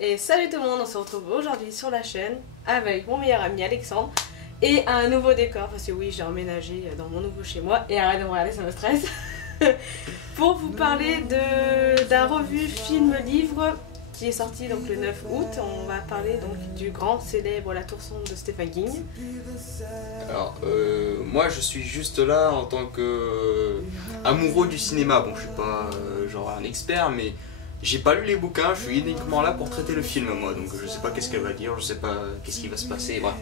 Et salut tout le monde, on se retrouve aujourd'hui sur la chaîne avec mon meilleur ami Alexandre et un nouveau décor parce que oui, j'ai emménagé dans mon nouveau chez moi et arrête de me regarder, ça me stresse. Pour vous parler d'un revue film-livre qui est sorti donc le 9 août. On va parler donc du grand célèbre La Tour sombre de Stephen King. Alors, moi je suis juste là en tant que amoureux du cinéma. Bon, je suis pas genre un expert, mais j'ai pas lu les bouquins, je suis uniquement là pour traiter le film, moi. Donc je sais pas qu'est-ce qu'elle va dire, je sais pas qu'est-ce qui va se passer, voilà.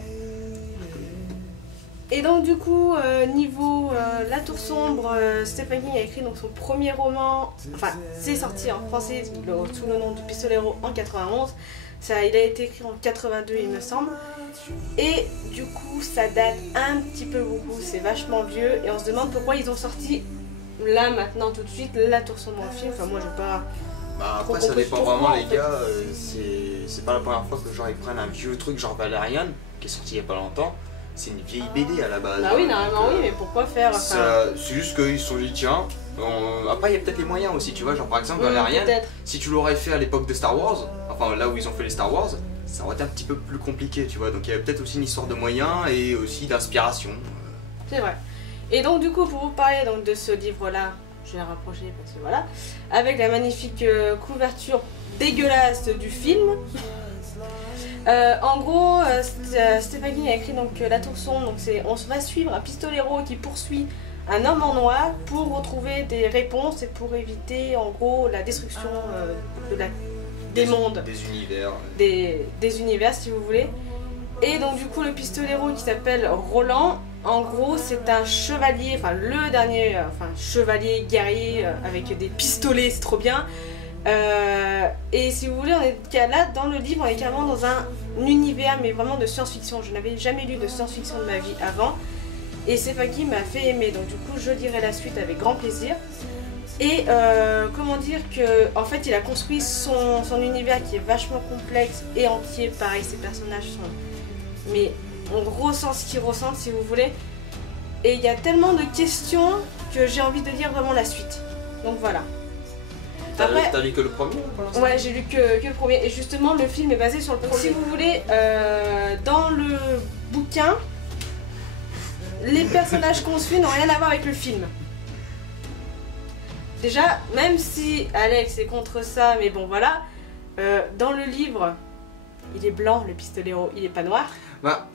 Et donc du coup, niveau La Tour sombre, Stephen King a écrit donc son premier roman, enfin c'est sorti en français sous le nom du Pistolero en 91, il a été écrit en 82 il me semble, et du coup ça date un petit peu beaucoup, c'est vachement vieux, et on se demande pourquoi ils ont sorti là maintenant tout de suite La Tour sombre en film, enfin moi je vais pas... Bah après ça dépend vraiment les gars, c'est pas la première fois que genre ils prennent un vieux truc genre Valérian, qui est sorti il y a pas longtemps. C'est une vieille BD à la base. Bah oui, normalement oui, mais pourquoi faire c'est juste qu'ils se sont dit tiens, après il y a peut-être les moyens aussi, tu vois, genre par exemple Valérian, si tu l'aurais fait à l'époque de Star Wars, enfin là où ils ont fait les Star Wars, ça aurait été un petit peu plus compliqué, tu vois, donc il y avait peut-être aussi une histoire de moyens et aussi d'inspiration. C'est vrai. Et donc du coup pour vous parler donc, de ce livre-là, je vais la rapprocher parce que voilà, avec la magnifique couverture dégueulasse du film. En gros, Stephen King a écrit donc La Tour sombre, donc on va suivre un pistolero qui poursuit un homme en noir pour retrouver des réponses et pour éviter en gros la destruction des mondes, des univers, des univers si vous voulez. Et donc du coup le pistolero qui s'appelle Roland, en gros c'est un chevalier, enfin le dernier, chevalier guerrier avec des pistolets, c'est trop bien. Et si vous voulez, on est là dans le livre, on est carrément dans un univers mais vraiment de science-fiction. Je n'avais jamais lu de science-fiction de ma vie avant et Stephen King m'a fait aimer, donc du coup je lirai la suite avec grand plaisir. Et comment dire que en fait il a construit son univers qui est vachement complexe et entier, pareil ses personnages sont... mais on ressent ce qu'ils ressentent si vous voulez. Et il y a tellement de questions que j'ai envie de lire vraiment la suite. Donc voilà. T'as lu que le premier pour l'instant ? Ouais, j'ai lu que le premier. Et justement, le film est basé sur le premier. Donc, si vous voulez, dans le bouquin, les personnages qu'on suit n'ont rien à voir avec le film. Déjà, même si Alex est contre ça, mais bon voilà, dans le livre, il est blanc, le pistolero, il est pas noir. Bah.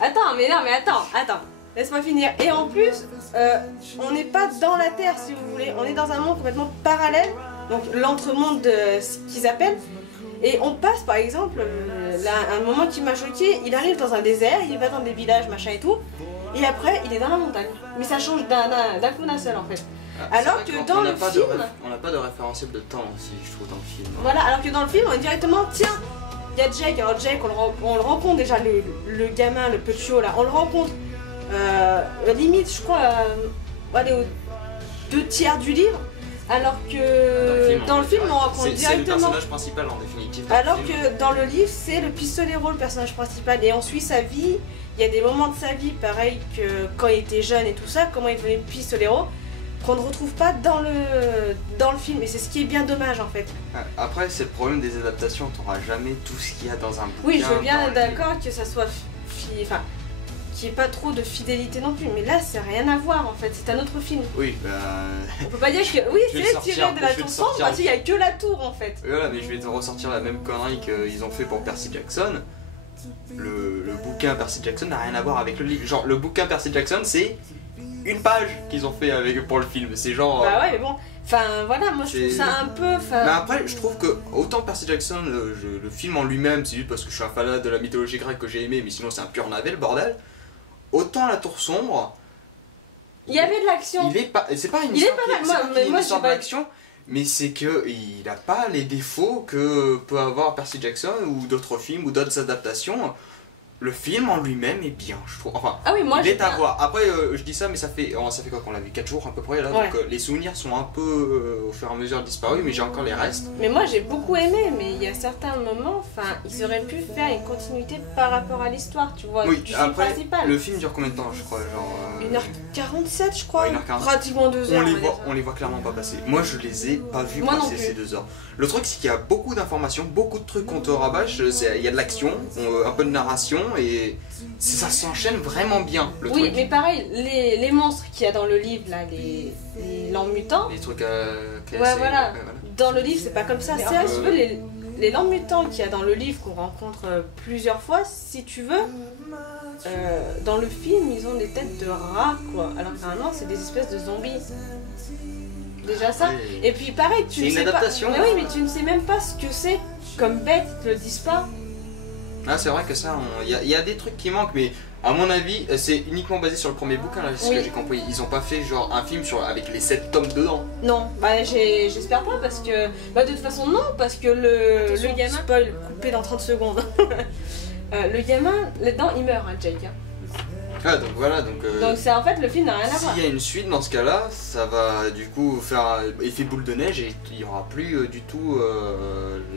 Attends, mais non, mais attends. Laisse-moi finir. Et en plus, on n'est pas dans la Terre, si vous voulez. On est dans un monde complètement parallèle. Donc l'entremonde de ce qu'ils appellent. Et on passe par exemple, là, un moment qui m'a choqué, il arrive dans un désert, il va dans des villages, machin et tout. Et après, il est dans la montagne. Mais ça change d'un coup d'un seul en fait. Alors que dans le film... On n'a pas de référentiel de temps aussi, je trouve, dans le film. Voilà, alors que dans le film, on est directement, tiens, il y a Jake. Alors Jake, on le rencontre déjà, le gamin, le petit là, on le rencontre. Limite je crois aller aux 2/3 du livre, alors que dans le film on rencontre directement, c'est le personnage principal en définitive, alors que dans le livre c'est le pistolero le personnage principal et on suit sa vie. Il y a des moments de sa vie pareil que quand il était jeune et tout ça, comment il devenait pistolero, qu'on ne retrouve pas dans le film, et c'est ce qui est bien dommage en fait. Après c'est le problème des adaptations, t'auras jamais tout ce qu'il y a dans un bouquin. Oui, je veux bien être d'accord que ça soit qu'il n'y ait pas trop de fidélité non plus, mais là c'est rien à voir en fait, c'est un autre film. Oui, on peut pas dire que oui c'est tiré de La Tour sombre parce qu'il n'y a que la tour en fait. Voilà, mais je vais te ressortir la même connerie qu'ils ont fait pour Percy Jackson. Le bouquin Percy Jackson n'a rien à voir avec le livre. Genre le bouquin Percy Jackson c'est une page qu'ils ont fait pour le film, c'est genre... Bah ouais mais bon, enfin voilà, moi je trouve ça un peu... Mais après je trouve que autant Percy Jackson, le film en lui-même, c'est juste parce que je suis un fan de la mythologie grecque que j'ai aimé, mais sinon c'est un pur navet le bordel. Autant La Tour sombre, il y avait de l'action. C'est pas une histoire d'action, mais c'est que il a pas les défauts que peut avoir Percy Jackson ou d'autres films ou d'autres adaptations. le film en lui-même est bien, je trouve. Enfin, Ah oui, moi il j'ai est à bien. voir. Après, je dis ça, mais ça fait quoi qu'on l'a vu 4 jours à peu près là. Ouais. Donc les souvenirs sont un peu au fur et à mesure disparus, mais j'ai encore les restes. Mais moi j'ai beaucoup aimé, mais il y a certains moments, enfin, ils auraient pu faire une continuité par rapport à l'histoire, tu vois, Oui, du film après, principal. le film dure combien de temps, je crois, genre 1h47 je crois, Ouais, 1h40. pratiquement 2 heures. on les voit clairement pas passer. Moi, je les ai pas vus Moi non passer plus. ces 2 heures. Le truc, c'est qu'il y a beaucoup d'informations, beaucoup de trucs qu'on te rabâche. Il y a de l'action, un peu de narration, et ça s'enchaîne vraiment bien. Le Oui, truc. mais pareil, les monstres qu'il y a dans le livre, là, les langues mutants, Les trucs ouais, voilà. Dans le livre, c'est pas comme ça. C'est, si tu veux, les langues mutants qu'il y a dans le livre qu'on rencontre plusieurs fois, si tu veux, dans le film, ils ont des têtes de rats, quoi. Alors que normalement, c'est des espèces de zombies. Déjà ça. Ouais. Et puis pareil, tu C'est ne une sais adaptation. pas. Mais oui, mais tu ne sais même pas ce que c'est. Comme bête, ils te le disent pas. Ah, c'est vrai que ça, il y a des trucs qui manquent, mais à mon avis, c'est uniquement basé sur le premier bouquin, là, c'est ce Oui. que j'ai compris. Ils ont pas fait genre un film avec les 7 tomes dedans. Non, bah j'espère pas parce que. Bah de toute façon, non, parce que le gamin. Spoil coupé dans 30 secondes. Le gamin, là-dedans, il meurt, hein, Jake. Hein. Ah, donc voilà, donc. Donc c'est en fait, le film n'a rien à voir. S'il y a une suite dans ce cas-là, ça va du coup faire un effet boule de neige et il n'y aura plus du tout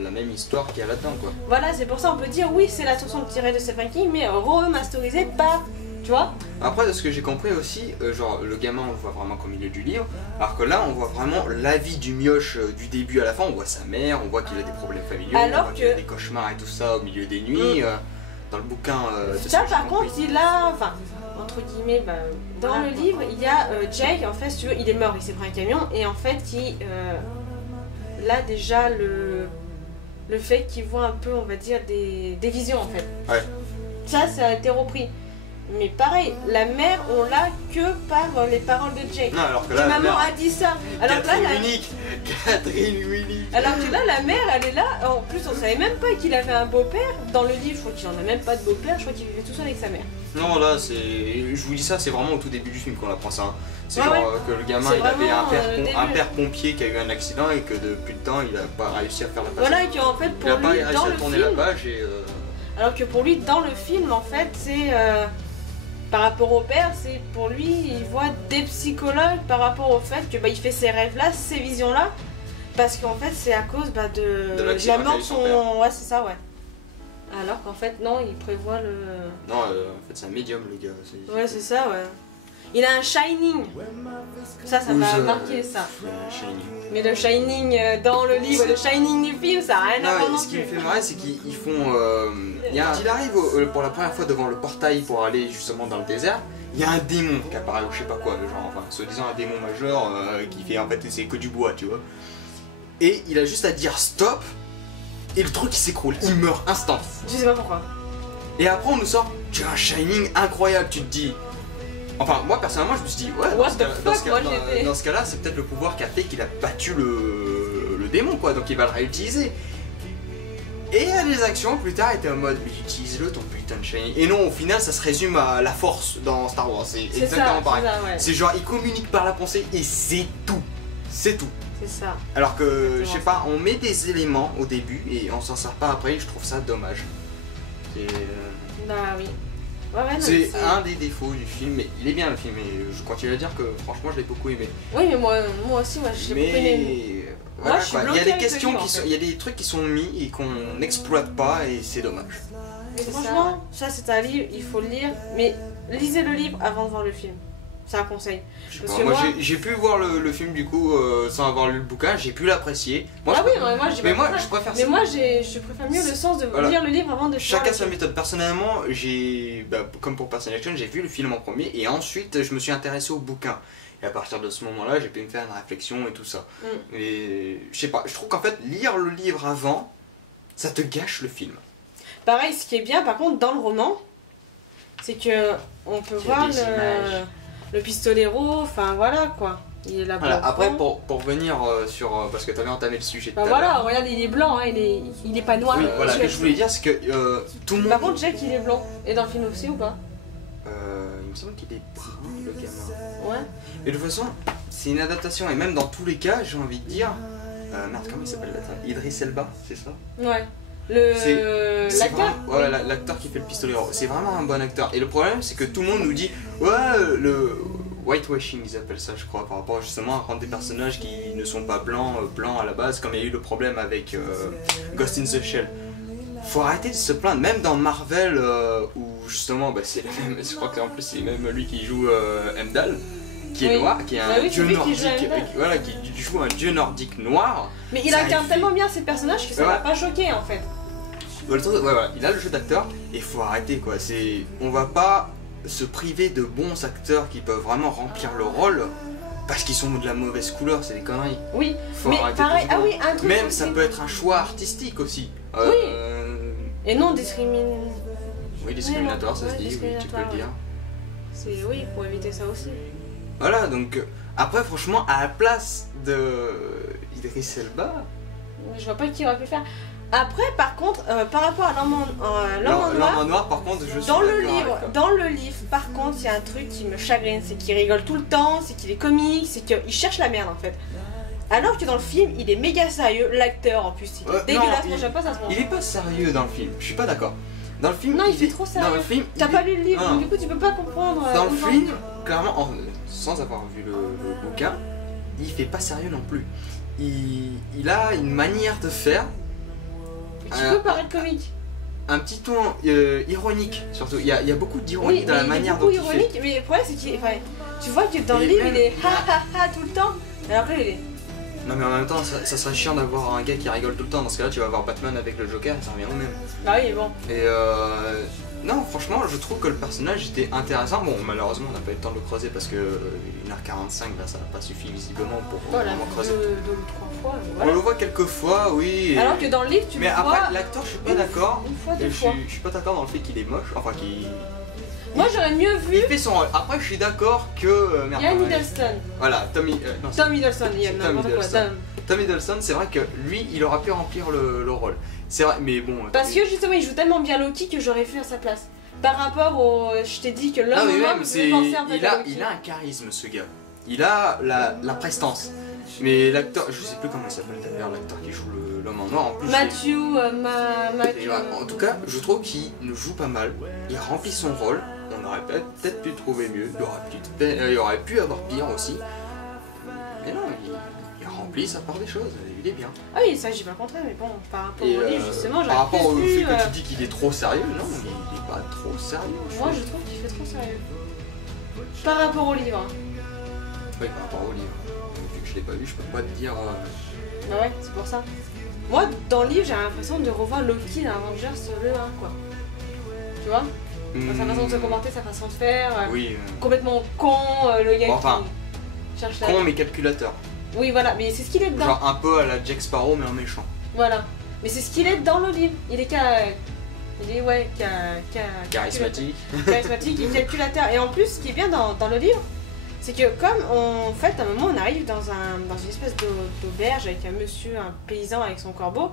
la même histoire qu'il y a là-dedans, quoi. Voilà, c'est pour ça on peut dire oui, c'est la chanson tirée de Stephen King, mais remasterisée par. Tu vois. Après, de ce que j'ai compris aussi, genre le gamin on le voit vraiment qu'au milieu du livre, alors que là on voit vraiment la vie du mioche du début à la fin, on voit sa mère, on voit qu'il a des problèmes familiaux, Alors on voit qu'il a des cauchemars et tout ça au milieu des nuits. Dans le bouquin de ce Ça que j'ai par compris. contre, il a. Enfin, entre guillemets, bah, dans le livre, il y a Jake, en fait, si tu veux, il est mort, il s'est pris un camion, et en fait, là déjà le fait qu'il voit un peu, on va dire, des visions en fait. Ouais. Ça a été repris. Mais pareil, la mère, on l'a que par les paroles de Jake. Non, alors que Que là, la maman mère, a dit ça. Alors que là, Catherine Unique. Catherine Unique. alors que là, la mère, elle est là. En plus, on savait même pas qu'il avait un beau-père. Dans le livre, je crois qu'il en a même pas de beau-père. Je crois qu'il vivait tout seul avec sa mère. Non, là, je vous dis ça, c'est vraiment au tout début du film qu'on apprend ça. Hein. C'est Ouais, genre que le gamin, C'est il avait vraiment, le un début. père pompier qui a eu un accident et que depuis le temps, il a pas réussi à faire la passe. Voilà, et qu'en fait, Il pour a pas lui, réussi dans à le tourner la film. page et. Alors que pour lui, dans le film, en fait, c'est. Par rapport au père, c'est pour lui, il voit des psychologues par rapport au fait que bah, il fait ces rêves-là, ces visions-là, parce qu'en fait c'est à cause bah, de l'accident la mort qu'a de eu son son. père. Ouais, c'est ça, ouais. Alors qu'en fait, non, il prévoit le. Non, en fait, c'est un médium, le gars. Ouais, c'est ça, ouais. Il a un Shining. Ça m'a marqué ça. Shining. Mais le Shining dans le livre, le Shining du film, ça n'a rien à voir Non, non ce qui me plus. fait marrer, c'est qu'ils font. Quand il arrive pour la première fois devant le portail pour aller justement dans le désert, il y a un démon qui apparaît ou je sais pas quoi, genre, enfin, soi-disant un démon majeur qui fait en fait c'est que du bois, tu vois. Et il a juste à dire stop, et le truc il s'écroule, il meurt instant. Je sais pas pourquoi. Et après on nous sort, tu as un Shining incroyable, tu te dis. Enfin, moi personnellement, je me suis dit, ouais, What the fuck, moi, j'étais- dans ce cas-là, c'est peut-être le pouvoir qui a fait qu'il a battu le démon, quoi, donc il va le réutiliser. Et à des actions plus tard, était en mode, mais utilise-le ton putain de Shining. Et non, au final, ça se résume à la force dans Star Wars, c'est C'est exactement ça, pareil. c'est ça, ouais. C'est genre, il communique par la pensée et c'est tout. C'est tout. C'est ça. Alors que, je sais Exactement pas, on met des éléments au début et on s'en sert pas après, je trouve ça dommage. C'est. Bah oui. Ouais, ouais, non, C'est mais un des défauts du film, mais il est bien le film et je continue à dire que franchement je l'ai beaucoup aimé. Oui, mais moi aussi, j'ai beaucoup aimé. Voilà, Moi, je suis quoi. Il y a bloquée des avec le questions livre, qui en sont, fait. il y a des trucs qui sont mis et qu'on n'exploite pas et c'est dommage. Mais franchement, ça c'est un livre, il faut le lire, mais lisez le livre avant de voir le film. C'est un conseil. Je sais Parce pas, que moi moi- j'ai pu voir le film du coup sans avoir lu le bouquin, j'ai pu l'apprécier. Ah je oui, préfère- moi j'ai mais pas moi fait ça. je préfère Mais ça. moi je préfère mieux le sens de Voilà. lire le livre avant de Chacun voir sa le film. méthode. Personnellement, comme pour Person Action, j'ai vu le film en premier et ensuite je me suis intéressé au bouquin. Et à partir de ce moment-là, j'ai pu me faire une réflexion et tout ça. Et je sais pas, je trouve qu'en fait, lire le livre avant, ça te gâche le film. Pareil, ce qui est bien par contre dans le roman, c'est que on peut Il y a voir des images. le pistolero, enfin voilà quoi. Il est là Voilà, blanc. après, pour revenir sur. Parce que tu avais entamé le sujet tout Bah à voilà, l'heure. regarde, il est blanc, hein, il est pas noir. Oui, voilà, ce que Jack. je voulais dire, c'est que tout le monde. Par contre, Jack il est blanc. Et dans le film aussi ou pas? Il me semble qu'il est brun, le gamin. Ouais. Et de toute façon, c'est une adaptation, et même dans tous les cas, j'ai envie de dire. Merde, comment il s'appelle là Idris Elba, c'est ça? Ouais. L'acteur qui fait le pistolero, c'est vraiment un bon acteur. Et le problème, c'est que tout le monde nous dit, ouais, le whitewashing, ils appellent ça, je crois, par rapport justement à rendre des personnages qui ne sont pas blancs à la base, comme il y a eu le problème avec Ghost in the Shell. Faut arrêter de se plaindre, même dans Marvel, où justement, bah, c'est le même, je crois qu'en plus c'est même lui qui joue Heimdall, qui est noir, qui est un dieu nordique, qui joue un dieu nordique noir. Mais il incarne tellement bien ces personnages que ça m'a pas choqué en fait. Voilà, il a le jeu d'acteur et faut arrêter quoi. On va pas se priver de bons acteurs qui peuvent vraiment remplir le rôle parce qu'ils sont de la mauvaise couleur, c'est des conneries. Oui, faut mais arrêter pareil, ah oui, un truc même aussi. Ça peut être un choix artistique aussi. Oui. Et non discriminatoire. Oui, discriminatoire, ça se dit, oui, tu peux le dire. Oui, pour éviter ça aussi. Voilà, donc après franchement, à la place de Idris Elba, je vois pas qui aurait pu le faire. Après, par contre, par rapport à l'homme en noir, par contre, je suis dans le livre, par contre, il y a un truc qui me chagrine, c'est qu'il rigole tout le temps, c'est qu'il est comique, c'est qu'il cherche la merde en fait. Alors que dans le film, il est méga sérieux, l'acteur en plus, il est dégueulasse, moi j'aime pas ça se Il est pas sérieux dans le film, je suis pas d'accord. Dans le film, non, il fait trop sérieux. Dans le film, t'as pas lu le livre, donc du coup tu peux pas comprendre. Dans le film, clairement, sans avoir vu le bouquin, il fait pas sérieux non plus. Il a une manière de faire. Tu peux paraître comique. Un petit ton ironique, surtout. Il y a beaucoup d'ironie dans la manière dont il fait. Il est beaucoup ironique, mais le problème c'est qu'il. Enfin, tu vois que dans le livre, il est ha ha ha tout le temps. Et après, il est. Non, mais en même temps, ça serait chiant d'avoir un gars qui rigole tout le temps. Dans ce cas-là, tu vas voir Batman avec le Joker, ça revient au même. Bah oui, bon. Et non, franchement, je trouve que le personnage était intéressant. Bon, malheureusement, on n'a pas eu le temps de le creuser parce que 1h45, là, ça n'a pas suffi visiblement pour vraiment creuser. Deux ou trois fois. Voilà. On le voit quelques fois, oui. Alors que dans le livre, tu le vois. Mais après, l'acteur, je suis pas d'accord. Une fois, deux fois. Je suis pas d'accord dans le fait qu'il est moche. Enfin, qu'il. Moi, j'aurais mieux vu. Il fait son rôle. Après, je suis d'accord que. Ian Hiddleston. Voilà, Tom Hiddleston, Tom Hiddleston, c'est vrai que lui, il aura pu remplir le rôle. C'est vrai, mais bon. Parce que justement, il joue tellement bien Loki que j'aurais fait à sa place. Par rapport au. Je t'ai dit que l'homme en noir, il a un charisme, ce gars. Il a la prestance. Mais l'acteur, je sais plus comment il s'appelle d'ailleurs, l'acteur qui joue l'homme en noir. En plus, Matthew. En tout cas, je trouve qu'il nous joue pas mal. Il remplit son rôle. On aurait peut-être pu trouver mieux. Il aurait pu avoir pire aussi. Mais non, il remplit sa part des choses. Il est bien. Ah oui, ça j'ai pas compris, mais bon, par rapport au livre, justement, j'aurais par rapport au fait vu, que tu dis qu'il est trop sérieux, non, il est pas trop sérieux. Moi je trouve qu'il fait trop sérieux. Par rapport au livre. Oui, par rapport au livre. Vu que je l'ai pas lu, je peux pas te dire. Bah ouais, c'est pour ça. Moi, dans le livre, j'ai l'impression de revoir Loki dans Avengers le 1, quoi. Tu vois, sa façon de se comporter, sa façon de faire. Oui. Complètement con, le gars qui cherche la... Con mais calculateur. Oui, voilà, mais c'est ce qu'il est dedans. Genre un peu à la Jack Sparrow, mais en méchant. Voilà. Mais c'est ce qu'il est dans le livre. Il est charismatique. Charismatique et calculateur. Et en plus, ce qui est bien dans le livre, c'est que comme en fait, à un moment, on arrive dans une espèce d'auberge avec un monsieur, un paysan avec son corbeau.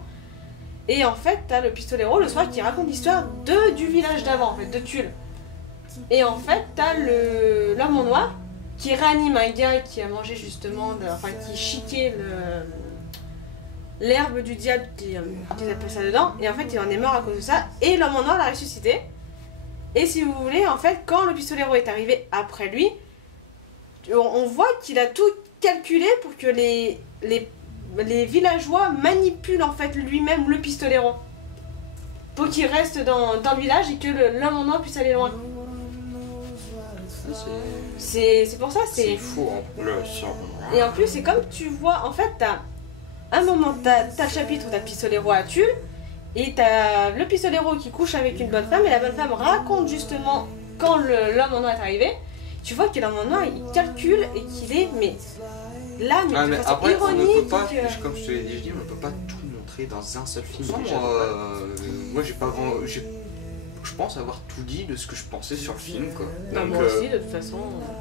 Et en fait, t'as le pistolero le soir qui raconte l'histoire du village d'avant, en fait, de Tulle. Et en fait, t'as l'homme en noir qui réanime un gars qui a mangé justement, qui chiquait l'herbe du diable, ils appellent ça dedans, et en fait il en est mort à cause de ça, et l'homme en noir l'a ressuscité. Et si vous voulez, en fait, quand le pistolero est arrivé après lui, on voit qu'il a tout calculé pour que les villageois manipulent en fait lui-même le pistolero. Pour qu'il reste dans le village et que l'homme en noir puisse aller loin. C'est pour ça, c'est fou en plus. Et en plus, c'est comme tu vois, en fait, t'as un moment, t'as le chapitre où t'as le pistolero à Tulle, et t'as le pistolero qui couche avec une bonne femme, et la bonne femme raconte justement quand l'homme en noir est arrivé. Tu vois que l'homme en noir, il calcule et qu'il est, mais là, mais de façon après, ironique. On ne peut pas, comme je te l'ai dit, on ne peut pas tout montrer dans un seul film. Moi, j'ai pas grand... Je pense avoir tout dit de ce que je pensais sur le film, quoi. Donc, moi aussi, de toute façon.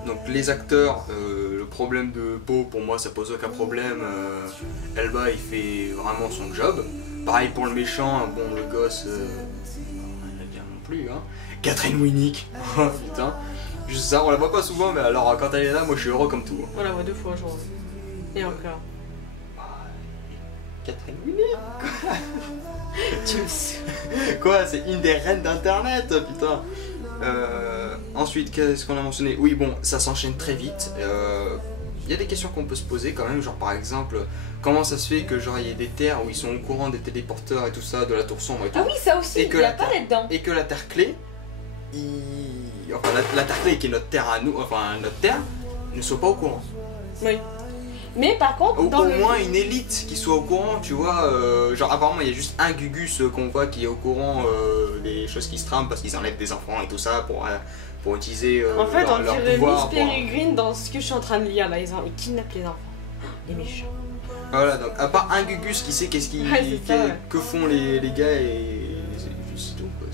Donc les acteurs, le problème de Poe, pour moi, ça pose aucun problème. Elba, il fait vraiment son job. Pareil pour le méchant, bon, le gosse, il a bien non plus, hein. Catherine Winnick, oh putain. Juste ça, on la voit pas souvent, mais alors quand elle est là, moi je suis heureux comme tout. On la voit 2 fois, je crois. Et encore. Catherine Winnie. Tu me saoules. Quoi, c'est une des reines d'internet, putain. Ensuite, qu'est-ce qu'on a mentionné? Oui, bon, ça s'enchaîne très vite. Il y a des questions qu'on peut se poser quand même, genre par exemple, comment ça se fait que genre il y ait des terres où ils sont au courant des téléporteurs et tout ça, de la tour sombre et tout, Ah oui, ça aussi, Et il que n'y a la pas terre- là-dedans. et que la terre clé, enfin la terre clé qui est notre terre à nous, enfin notre terre, ne soit pas au courant. Oui. Mais par contre, Au, dans au le... moins une élite qui soit au courant, tu vois. Genre apparemment il y a juste un Gugus qu'on voit qui est au courant des choses qui se trament parce qu'ils enlèvent des enfants et tout ça pour utiliser En fait, on leur dirait pouvoir. Miss Peregrine dans ce que je suis en train de lire là. Ils kidnappent les enfants. Les méchants. Voilà, donc à part un Gugus qui sait qu'est-ce qui, Ouais, c'est ça, ouais. que font les gars et c'est tout quoi.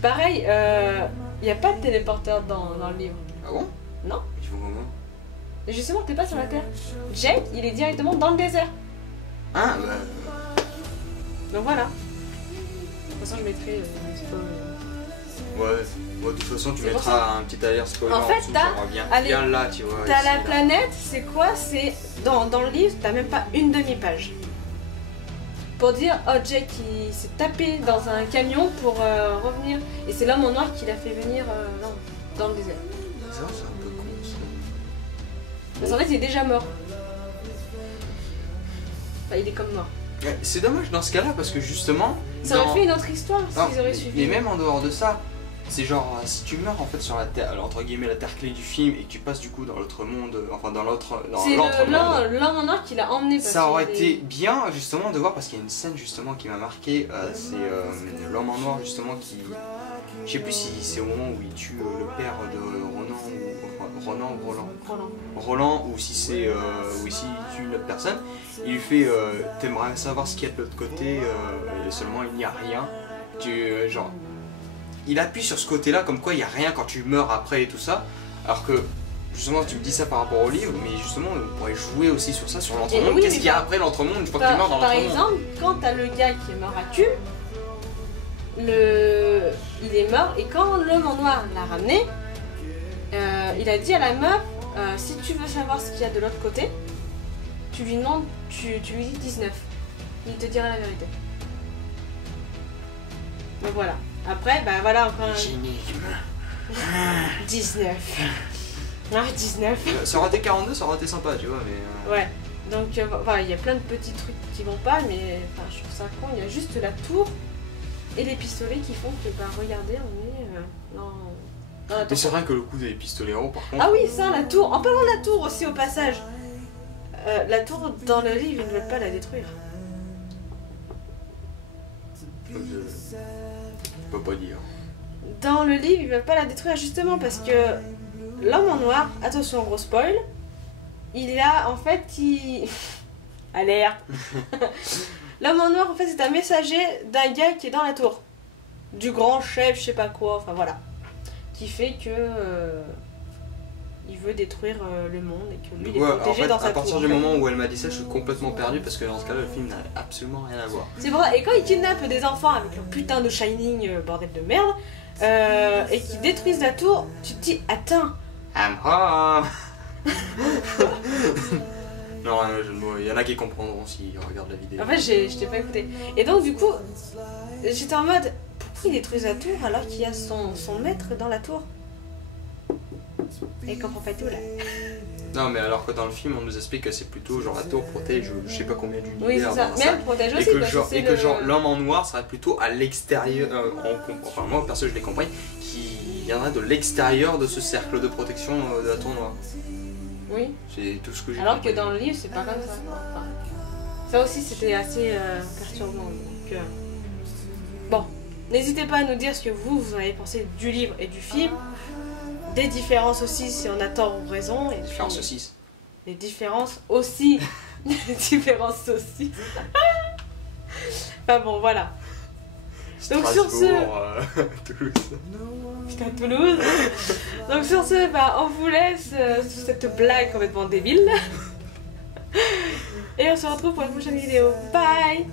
Pareil, il n'y a pas de téléporteur dans le livre. Ah bon? Non. Ils font comment? Et justement, t'es pas sur la Terre. Jake, il est directement dans le désert. Ah bah. Donc voilà. De toute façon, je mettrai un spoil. Ouais, bon, de toute façon tu C'est pour mettras un petit alerte spoiler En fait, dessous, t'as- genre, bien, allez, bien là, tu vois. T'as ici, la là. planète, c'est quoi? C'est dans le livre, t'as même pas une demi-page. Pour dire, oh Jake il s'est tapé dans un camion pour revenir. Et c'est l'homme en noir qui l'a fait venir dans le désert. Ça, c'est un peu con ça. Parce qu'en fait, il est déjà mort. Enfin, il est comme mort. Ouais, c'est dommage dans ce cas-là parce que justement. Ça aurait fait une autre histoire Non, s'ils auraient suivi. mais même en dehors de ça, c'est genre si tu meurs en fait sur la terre, alors, entre guillemets la terre clé du film et que tu passes du coup dans l'autre monde, enfin dans l'autre C'est monde. l'homme en noir qui l'a emmené. parce Ça aurait qu'il est- été bien justement de voir parce qu'il y a une scène justement qui m'a marqué, c'est l'homme en noir justement qui, je sais plus si c'est au moment où il tue le père de Ronan ou Roland ou si c'est ou si il tue une autre personne, il lui fait t'aimerais savoir ce qu'il y a de l'autre côté et seulement il n'y a rien. Genre il appuie sur ce côté là comme quoi il n'y a rien quand tu meurs après et tout ça, alors que justement tu me dis ça par rapport au livre, mais justement on pourrait jouer aussi sur ça, sur l'entre-monde. oui, Qu'est-ce mais qu'il y a par- après l'entre-monde une fois que tu meurs dans Par l'entre-monde? exemple, quand t'as le gars qui est mort à Tulle, il est mort et quand l'homme en noir l'a ramené, il a dit à la meuf, si tu veux savoir ce qu'il y a de l'autre côté, tu lui demandes, tu lui dis 19. Il te dira la vérité. Donc voilà. Après, bah voilà encore un... Génique. 19. Ah, 19. Ça aurait été 42, ça aurait été sympa, tu vois, mais. Ouais. Donc voilà, il y a plein de petits trucs qui vont pas, mais enfin, je trouve ça con. Il y a juste la tour et les pistolets qui font que, bah regardez, on est dans la Mais tour. c'est vrai que le coup des pistoleros, par contre. Ah oui, ça, la tour. En parlant de la tour aussi au passage. La tour, dans le livre, ils ne veulent pas la détruire. Je peux pas dire. Dans le livre, ils veulent pas la détruire justement parce que l'homme en noir, attention gros spoil, il a en fait alerte. L'homme en noir en fait c'est un messager d'un gars qui est dans la tour. Du grand chef, je sais pas quoi, enfin voilà. Qui fait que il veut détruire le monde et que lui il est Ouais, en protégé fait, dans sa à partir tour. du moment où elle m'a dit ça, je suis complètement perdu parce que dans ce cas-là, le film n'a absolument rien à voir. C'est pour ça. Et quand ils kidnappent des enfants avec leur putain de Shining, bordel de merde, et qu'ils détruisent la tour, tu te dis, attends, I'm home. Non, il y en a qui comprendront s'ils regardent la vidéo. en fait, je t'ai pas écouté. Et donc, du coup, j'étais en mode, pourquoi ils détruisent la tour alors qu'il y a son maître dans la tour? Et il comprend pas tout là. Non, mais alors que dans le film, on nous explique que c'est plutôt genre la tour protège je sais pas combien d'univers. Oui, c'est ça. dans Mais elle protège Et aussi. que parce genre, c'est et que le- genre l'homme en noir serait plutôt à l'extérieur, enfin moi perso je l'ai compris, qui viendrait de l'extérieur de ce cercle de protection de la tour noire. Oui. C'est tout ce que j'ai Alors compris. que dans le livre, c'est pas comme ça. Enfin, ça aussi, c'était assez perturbant. Donc, bon, n'hésitez pas à nous dire ce que vous en avez pensé du livre et du film. Des différences aussi, si on a tort ou raison. Et puis, Différence 6. les différences aussi. Les différences aussi. Enfin bon, voilà. Donc sur ce... Toulouse. Putain, Toulouse. Donc sur ce, bah, on vous laisse sur cette blague complètement débile. Et on se retrouve pour la prochaine vidéo. Bye.